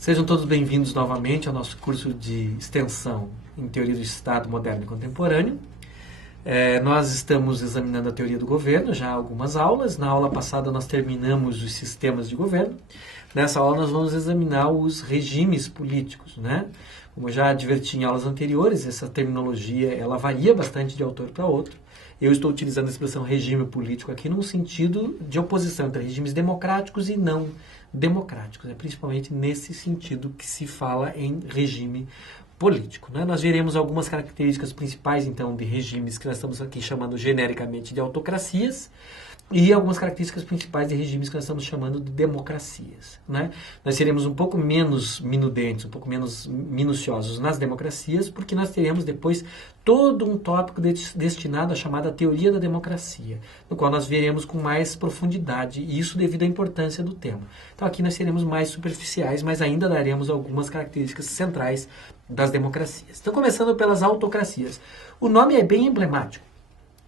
Sejam todos bem-vindos novamente ao nosso curso de extensão em Teoria do Estado Moderno e Contemporâneo. Nós estamos examinando a teoria do governo, já há algumas aulas. Na aula passada nós terminamos os sistemas de governo. Nessa aula nós vamos examinar os regimes políticos, né? Como eu já adverti em aulas anteriores, essa terminologia ela varia bastante de autor para outro. Eu estou utilizando a expressão regime político aqui num sentido de oposição entre regimes democráticos e não democráticos. É principalmente nesse sentido que se fala em regime político, né? Nós veremos algumas características principais, então, de regimes que nós estamos aqui chamando genericamente de autocracias e algumas características principais de regimes que nós estamos chamando de democracias, né? Nós seremos um pouco menos minudentes, um pouco menos minuciosos nas democracias, porque nós teremos depois todo um tópico destinado à chamada teoria da democracia, no qual nós veremos com mais profundidade, e isso devido à importância do tema. Então aqui nós seremos mais superficiais, mas ainda daremos algumas características centrais das democracias. Então, começando pelas autocracias. O nome é bem emblemático.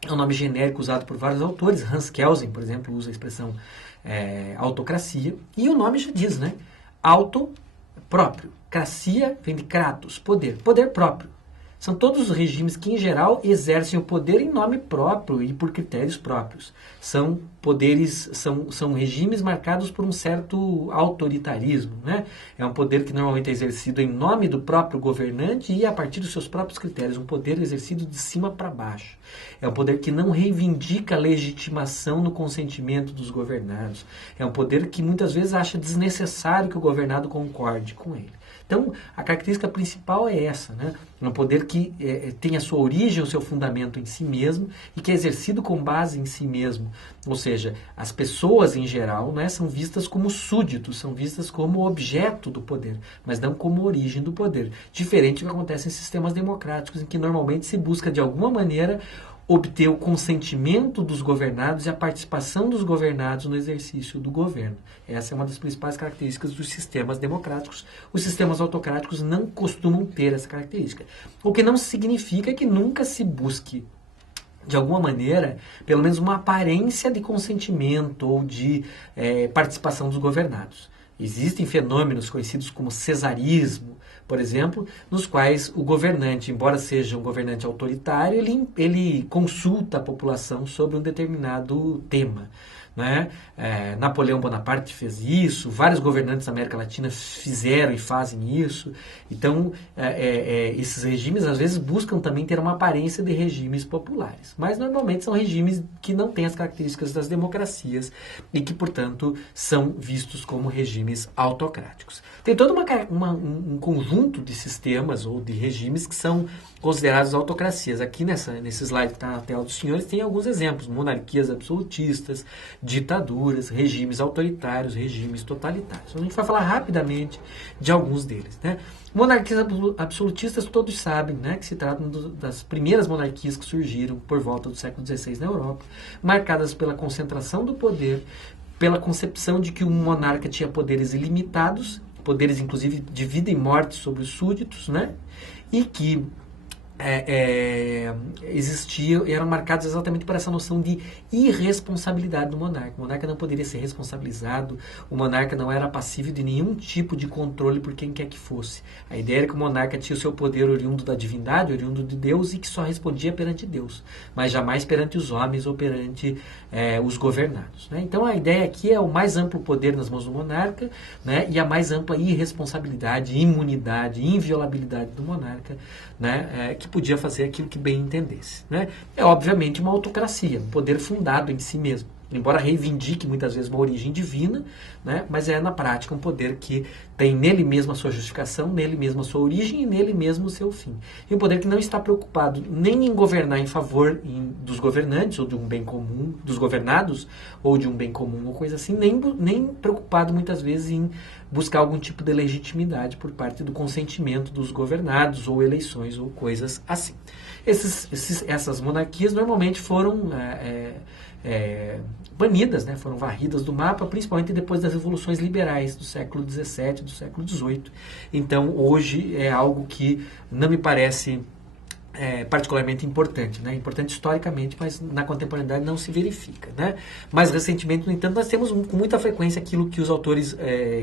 É um nome genérico usado por vários autores. Hans Kelsen, por exemplo, usa a expressão autocracia. E o nome já diz, né? Auto, próprio. Cracia vem de kratos, poder. Poder próprio. São todos os regimes que, em geral, exercem o poder em nome próprio e por critérios próprios. São poderes, são regimes marcados por um certo autoritarismo, né? É um poder que normalmente é exercido em nome do próprio governante e a partir dos seus próprios critérios. Um poder exercido de cima para baixo. É um poder que não reivindica a legitimação no consentimento dos governados. É um poder que muitas vezes acha desnecessário que o governado concorde com ele. Então, a característica principal é essa, né? É um poder que tem a sua origem, o seu fundamento em si mesmo e que é exercido com base em si mesmo. Ou seja, as pessoas em geral, né, são vistas como súditos, são vistas como objeto do poder, mas não como origem do poder. Diferente do que acontece em sistemas democráticos, em que normalmente se busca de alguma maneira obter o consentimento dos governados e a participação dos governados no exercício do governo. Essa é uma das principais características dos sistemas democráticos. Os sistemas autocráticos não costumam ter essa característica. O que não significa que nunca se busque, de alguma maneira, pelo menos uma aparência de consentimento ou de participação dos governados. Existem fenômenos conhecidos como cesarismo, por exemplo, nos quais o governante, embora seja um governante autoritário, ele consulta a população sobre um determinado tema, né? Napoleão Bonaparte fez isso, vários governantes da América Latina fizeram e fazem isso. Então, esses regimes às vezes buscam também ter uma aparência de regimes populares, mas normalmente são regimes que não têm as características das democracias e que, portanto, são vistos como regimes autocráticos. Tem todo um conjunto de sistemas ou de regimes que são considerados autocracias. Aqui nesse slide que está na tela dos senhores tem alguns exemplos: monarquias absolutistas, ditaduras, regimes autoritários, regimes totalitários. Então, a gente vai falar rapidamente de alguns deles, né? Monarquias absolutistas, todos sabem, né, que se tratam das primeiras monarquias que surgiram por volta do século XVI na Europa, marcadas pela concentração do poder, pela concepção de que um monarca tinha poderes ilimitados, poderes inclusive de vida e morte sobre os súditos, né, e que eram marcados exatamente por essa noção de irresponsabilidade do monarca. O monarca não poderia ser responsabilizado, o monarca não era passível de nenhum tipo de controle por quem quer que fosse. A ideia era que o monarca tinha o seu poder oriundo da divindade, oriundo de Deus, e que só respondia perante Deus, mas jamais perante os homens ou perante os governados, né? Então a ideia aqui é o mais amplo poder nas mãos do monarca, né, e a mais ampla irresponsabilidade, imunidade, inviolabilidade do monarca, né, que podia fazer aquilo que bem entendesse, né? É obviamente uma autocracia, um poder fundado em si mesmo, embora reivindique muitas vezes uma origem divina, né, mas é na prática um poder que tem nele mesmo a sua justificação, nele mesmo a sua origem e nele mesmo o seu fim. E um poder que não está preocupado nem em governar em favor dos governantes ou de um bem comum, dos governados ou de um bem comum ou coisa assim, nem preocupado muitas vezes em buscar algum tipo de legitimidade por parte do consentimento dos governados ou eleições ou coisas assim. Essas monarquias normalmente foram banidas, né, foram varridas do mapa, principalmente depois das revoluções liberais do século XVII, do século XVIII. Então, hoje é algo que não me parece particularmente importante, né? Importante historicamente, mas na contemporaneidade não se verifica, né? Mais recentemente, no entanto, nós temos com muita frequência aquilo que os autores,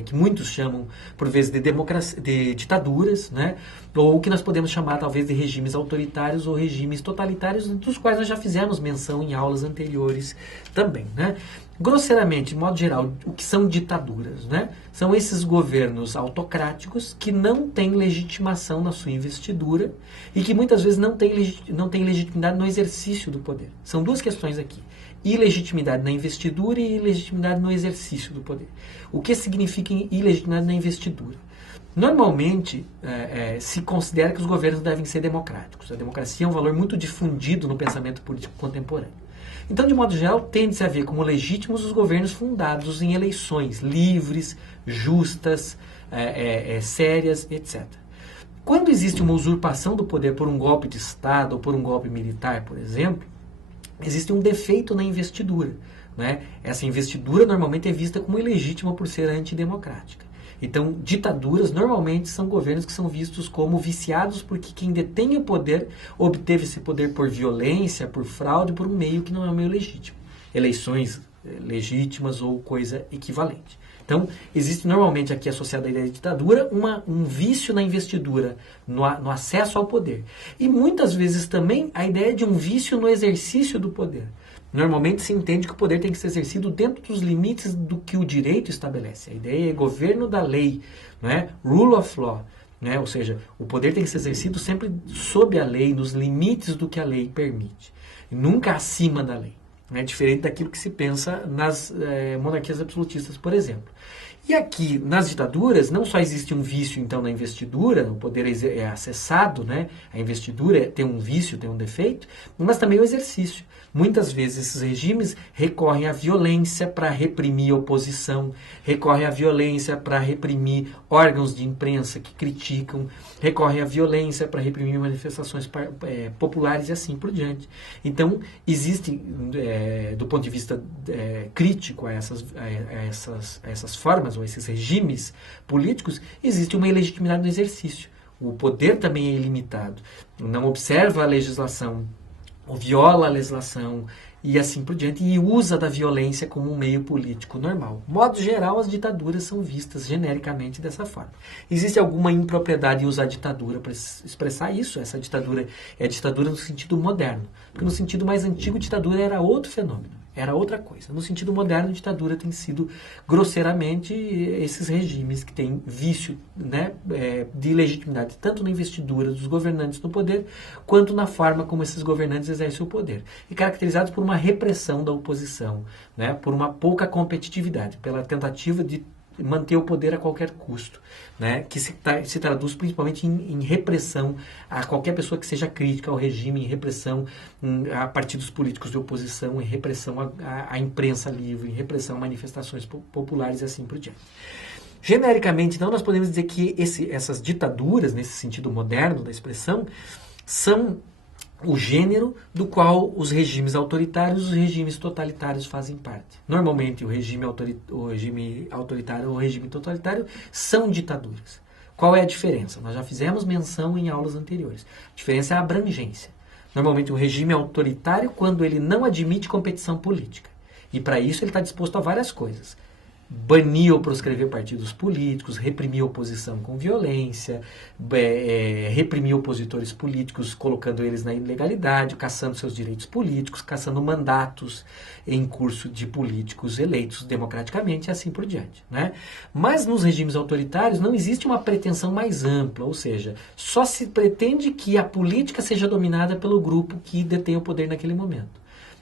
que muitos chamam, por vezes, de ditaduras, né? Ou o que nós podemos chamar, talvez, de regimes autoritários ou regimes totalitários, dos quais nós já fizemos menção em aulas anteriores também, né? Grosseiramente, de modo geral, o que são ditaduras, né? São esses governos autocráticos que não têm legitimação na sua investidura e que muitas vezes não têm legitimidade no exercício do poder. São duas questões aqui. Ilegitimidade na investidura e ilegitimidade no exercício do poder. O que significa ilegitimidade na investidura? Normalmente, se considera que os governos devem ser democráticos. A democracia é um valor muito difundido no pensamento político contemporâneo. Então, de modo geral, tende-se a ver como legítimos os governos fundados em eleições livres, justas, sérias, etc. Quando existe uma usurpação do poder por um golpe de Estado ou por um golpe militar, por exemplo, existe um defeito na investidura, né? Essa investidura normalmente é vista como ilegítima por ser antidemocrática. Então, ditaduras normalmente são governos que são vistos como viciados porque quem detém o poder obteve esse poder por violência, por fraude, por um meio que não é um meio legítimo. Eleições legítimas ou coisa equivalente. Então, existe normalmente aqui associada à ideia de ditadura um vício na investidura, no acesso ao poder. E muitas vezes também a ideia de um vício no exercício do poder. Normalmente se entende que o poder tem que ser exercido dentro dos limites do que o direito estabelece. A ideia é governo da lei, né? Rule of law. Né? Ou seja, o poder tem que ser exercido sempre sob a lei, nos limites do que a lei permite. Nunca acima da lei. Né? Diferente daquilo que se pensa nas monarquias absolutistas, por exemplo. E aqui, nas ditaduras, não só existe um vício, então, na investidura, o poder é acessado, né? A investidura tem um vício, tem um defeito, mas também o exercício. Muitas vezes esses regimes recorrem à violência para reprimir a oposição, recorrem à violência para reprimir órgãos de imprensa que criticam, recorrem à violência para reprimir manifestações populares e assim por diante. Então, existe, do ponto de vista crítico a essas formas, ou esses regimes políticos, existe uma ilegitimidade no exercício. O poder também é ilimitado. Não observa a legislação, ou viola a legislação e assim por diante, e usa da violência como um meio político normal. De modo geral, as ditaduras são vistas genericamente dessa forma. Existe alguma impropriedade em usar a ditadura para expressar isso? Essa ditadura é ditadura no sentido moderno, porque no sentido mais antigo, ditadura era outro fenômeno. Era outra coisa. No sentido moderno, a ditadura tem sido grosseiramente esses regimes que têm vício, né, de legitimidade, tanto na investidura dos governantes no poder, quanto na forma como esses governantes exercem o poder. E caracterizados por uma repressão da oposição, né, por uma pouca competitividade, pela tentativa de manter o poder a qualquer custo, né, que se traduz principalmente em repressão a qualquer pessoa que seja crítica ao regime, em repressão a partidos políticos de oposição, em repressão à imprensa livre, em repressão a manifestações populares e assim por diante. Genericamente, então, nós podemos dizer que essas ditaduras, nesse sentido moderno da expressão, são o gênero do qual os regimes autoritários e os regimes totalitários fazem parte. Normalmente, o regime autoritário ou o regime totalitário são ditaduras. Qual é a diferença? Nós já fizemos menção em aulas anteriores. A diferença é a abrangência. Normalmente, o regime autoritário, quando ele não admite competição política. E, para isso, ele está disposto a várias coisas. Banir ou proscrever partidos políticos, reprimir a oposição com violência, reprimir opositores políticos, colocando eles na ilegalidade, caçando seus direitos políticos, caçando mandatos em curso de políticos eleitos democraticamente e assim por diante. Né? Mas nos regimes autoritários não existe uma pretensão mais ampla, ou seja, só se pretende que a política seja dominada pelo grupo que detém o poder naquele momento.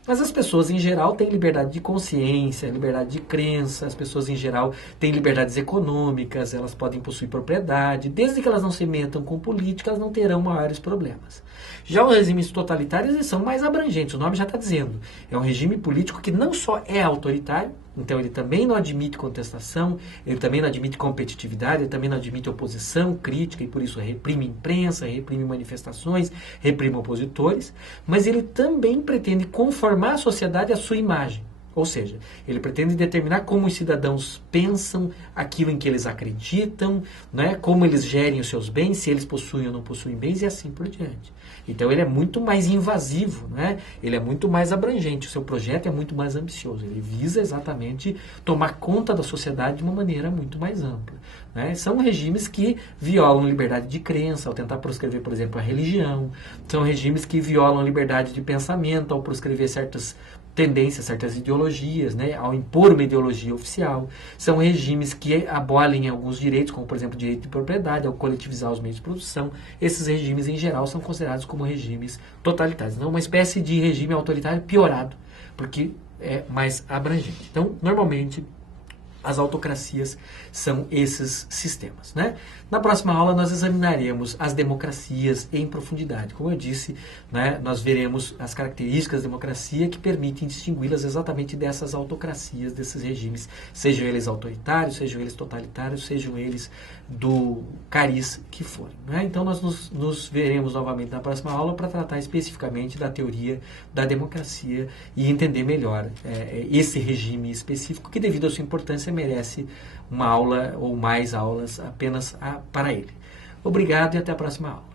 Mas as pessoas, em geral, têm liberdade de consciência, liberdade de crença, as pessoas, em geral, têm liberdades econômicas, elas podem possuir propriedade, desde que elas não se metam com política, elas não terão maiores problemas. Já os regimes totalitários, eles são mais abrangentes, o nome já está dizendo. É um regime político que não só é autoritário, então ele também não admite contestação, ele também não admite competitividade, ele também não admite oposição, crítica, e por isso reprime imprensa, reprime manifestações, reprime opositores, mas ele também pretende conformar a sociedade à sua imagem. Ou seja, ele pretende determinar como os cidadãos pensam aquilo em que eles acreditam, né? Como eles gerem os seus bens, se eles possuem ou não possuem bens e assim por diante. Então ele é muito mais invasivo, né? Ele é muito mais abrangente, o seu projeto é muito mais ambicioso, ele visa exatamente tomar conta da sociedade de uma maneira muito mais ampla. Né? São regimes que violam a liberdade de crença ao tentar proscrever, por exemplo, a religião, são regimes que violam a liberdade de pensamento ao proscrever certas tendências, certas ideologias, né, ao impor uma ideologia oficial. São regimes que abolem alguns direitos, como, por exemplo, o direito de propriedade, ao coletivizar os meios de produção. Esses regimes, em geral, são considerados como regimes totalitários. Não, uma espécie de regime autoritário piorado, porque é mais abrangente. Então, normalmente, as autocracias são esses sistemas, né? Na próxima aula nós examinaremos as democracias em profundidade. Como eu disse, né, nós veremos as características da democracia que permitem distingui-las exatamente dessas autocracias, desses regimes, sejam eles autoritários, sejam eles totalitários, sejam eles do cariz que forem. Né? Então nós nos veremos novamente na próxima aula para tratar especificamente da teoria da democracia e entender melhor esse regime específico que, devido à sua importância, merece uma aula ou mais aulas apenas para ele. Obrigado e até a próxima aula.